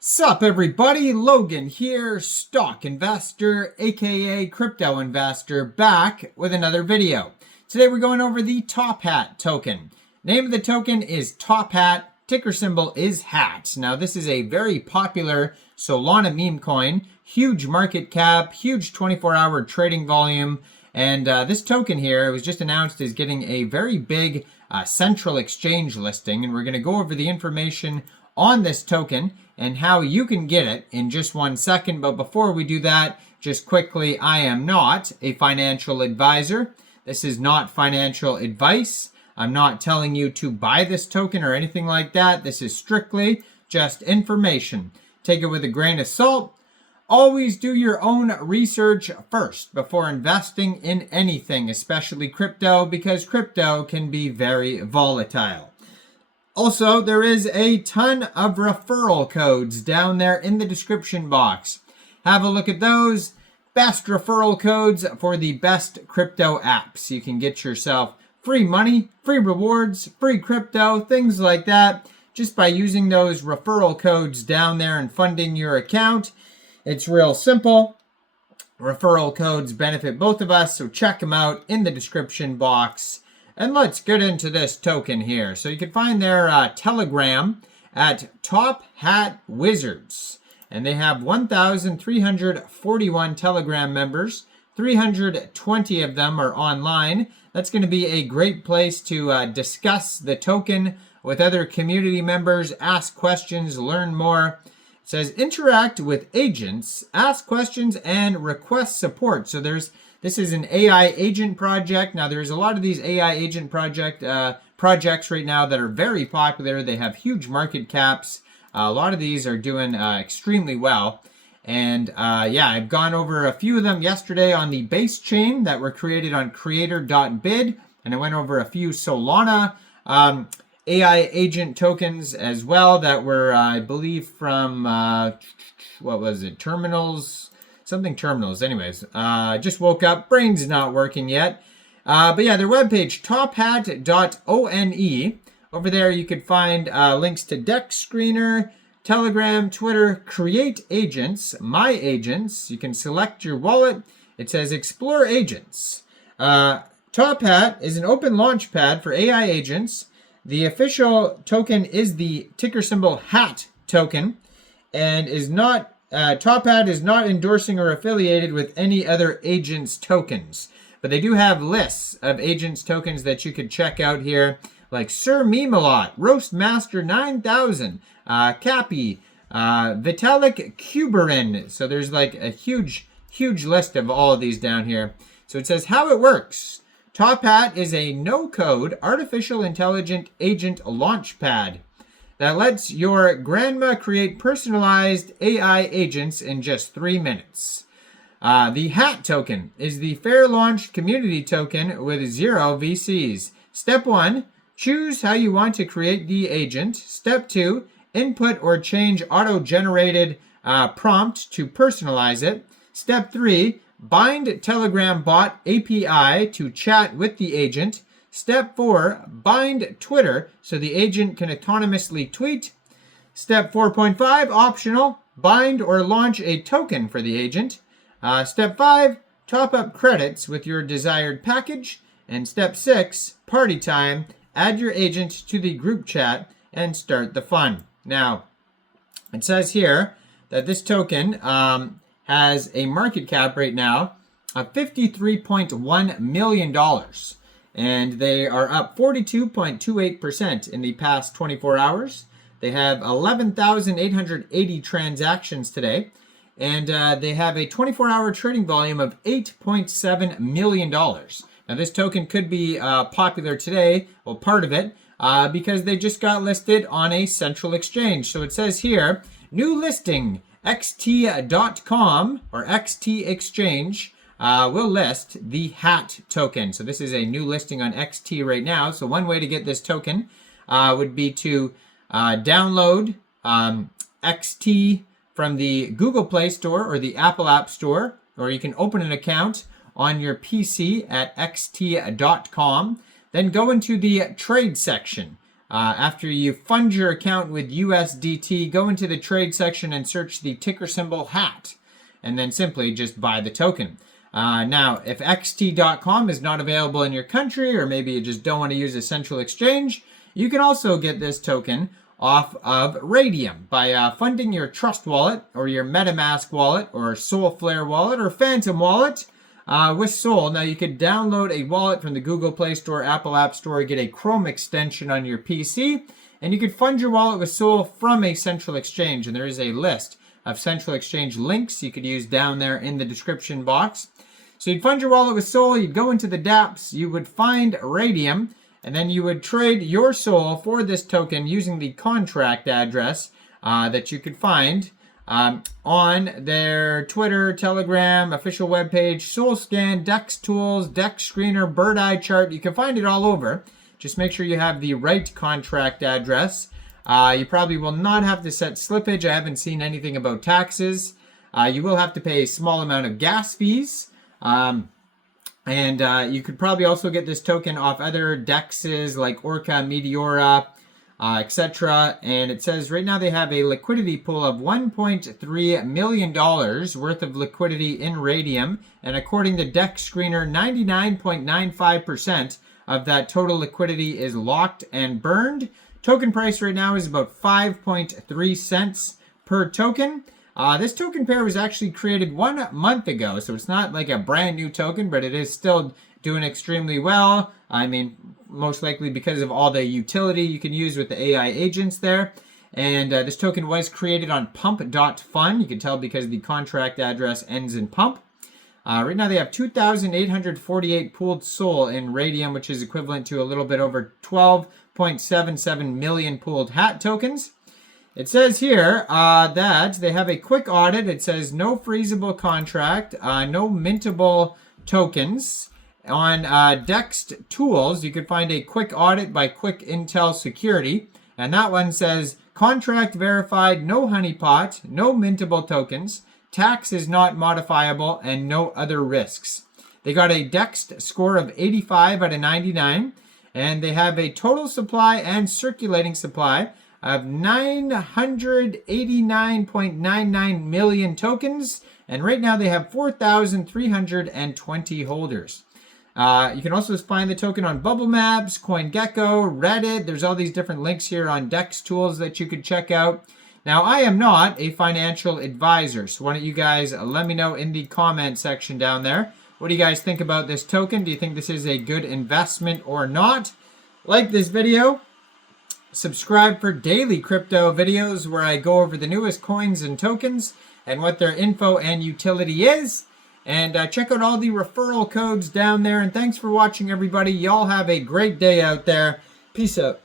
Sup everybody, Logan here, stock investor, aka crypto investor, back with another video. Today we're going over the Tophat token. Name of the token is Tophat, ticker symbol is HAT. Now this is a very popular Solana meme coin, huge market cap, huge 24-hour trading volume, and this token here, it was just announced, is getting a very big central exchange listing, and we're going to go over the information on this token and how you can get it in just 1 second. But before we do that, just quickly, I am not a financial advisor. This is not financial advice. I'm not telling you to buy this token or anything like that. This is strictly just information. Take it with a grain of salt. Always do your own research first before investing in anything, especially crypto, because crypto can be very volatile. Also, there is a ton of referral codes down there in the description box. Have a look at those. Best referral codes for the best crypto apps. You can get yourself free money, free rewards, free crypto, things like that, just by using those referral codes down there and funding your account. It's real simple. Referral codes benefit both of us, so check them out in the description box. And let's get into this token here. So you can find their Telegram at Tophat Wizards. And they have 1,341 Telegram members. 320 of them are online. That's going to be a great place to discuss the token with other community members, ask questions, learn more. It says interact with agents, ask questions, and request support. So this is an AI agent project. Now, there's a lot of these AI agent projects right now that are very popular. They have huge market caps. A lot of these are doing extremely well. And yeah, I've gone over a few of them yesterday on the base chain that were created on creator.bid. And I went over a few Solana AI agent tokens as well that were, I believe, from, what was it, Terminals? Something Terminals. Anyways, just woke up. Brain's not working yet. But yeah, their webpage, tophat.one. Over there, you could find links to Dex Screener, Telegram, Twitter, Create Agents, My Agents. You can select your wallet. It says Explore Agents. Tophat is an open launchpad for AI agents. The official token is the ticker symbol HAT token, and is not Tophat is not endorsing or affiliated with any other agents tokens, but they do have lists of agents tokens that you could check out here, like Sir Memelot, Roast Master 9000, Cappy, Vitalik Kuberin. So there's like a huge list of all of these down here. So it says how it works. Tophat is a no-code artificial intelligent agent launchpad that lets your grandma create personalized AI agents in just 3 minutes. The HAT token is the fair launch community token with 0 VCs. Step 1, choose how you want to create the agent. Step 2, input or change auto-generated prompt to personalize it. Step 3, bind Telegram bot API to chat with the agent. Step 4, bind Twitter so the agent can autonomously tweet. Step 4.5, optional, bind or launch a token for the agent. Step 5, top up credits with your desired package. And step 6, party time, add your agent to the group chat and start the fun. Now, it says here that this token has a market cap right now of $53.1 million. And they are up 42.28% in the past 24 hours. They have 11,880 transactions today. And they have a 24-hour trading volume of $8.7 million. Now, this token could be popular today, well, part of it, because they just got listed on a central exchange. So it says here, new listing, xt.com or XT Exchange will list the HAT token. So this is a new listing on XT right now. So one way to get this token would be to download XT from the Google Play Store or the Apple App Store, or you can open an account on your PC at xt.com. Then go into the trade section. After you fund your account with USDT, go into the trade section and search the ticker symbol HAT, and then simply just buy the token. Now, if XT.com is not available in your country, or maybe you just don't want to use a central exchange, you can also get this token off of Raydium by funding your Trust wallet, or your MetaMask wallet, or Solflare wallet, or Phantom wallet with Sol. Now, you could download a wallet from the Google Play Store, Apple App Store, get a Chrome extension on your PC, and you could fund your wallet with Sol from a central exchange. And there is a list of central exchange links you could use down there in the description box. So you'd fund your wallet with Sol, you'd go into the dApps, you would find Raydium, and then you would trade your Sol for this token using the contract address that you could find on their Twitter, Telegram, official webpage, SolScan, DEX Tools, DEX Screener, Bird Eye Chart. You can find it all over. Just make sure you have the right contract address. You probably will not have to set slippage. I haven't seen anything about taxes. You will have to pay a small amount of gas fees. And you could probably also get this token off other DEXs like Orca, Meteora, etc. And it says right now they have a liquidity pool of $1.3 million worth of liquidity in Raydium. And according to DEX Screener, 99.95% of that total liquidity is locked and burned. Token price right now is about 5.3 cents per token. This token pair was actually created 1 month ago, so it's not like a brand new token, but it is still doing extremely well. I mean, most likely because of all the utility you can use with the AI agents there. And this token was created on pump.fun. You can tell because the contract address ends in pump. Right now they have 2,848 pooled Sol in Raydium, which is equivalent to a little bit over 12.77 million pooled HAT tokens. It says here that they have a quick audit. It says no freezable contract, no mintable tokens. On DEX Tools, you could find a quick audit by Quick Intel Security. And that one says contract verified, no honeypot, no mintable tokens, tax is not modifiable, and no other risks. They got a DEX score of 85 out of 99. And they have a total supply and circulating supply of 989.99 million tokens, and right now they have 4,320 holders. You can also find the token on Bubble Maps, CoinGecko, Reddit. There's all these different links here on DEX Tools that you could check out. Now, I am not a financial advisor, so why don't you guys let me know in the comment section down there. What do you guys think about this token? Do you think this is a good investment or not? Like this video. Subscribe for daily crypto videos where I go over the newest coins and tokens and what their info and utility is. And check out all the referral codes down there. And thanks for watching, everybody. Y'all have a great day out there. Peace out.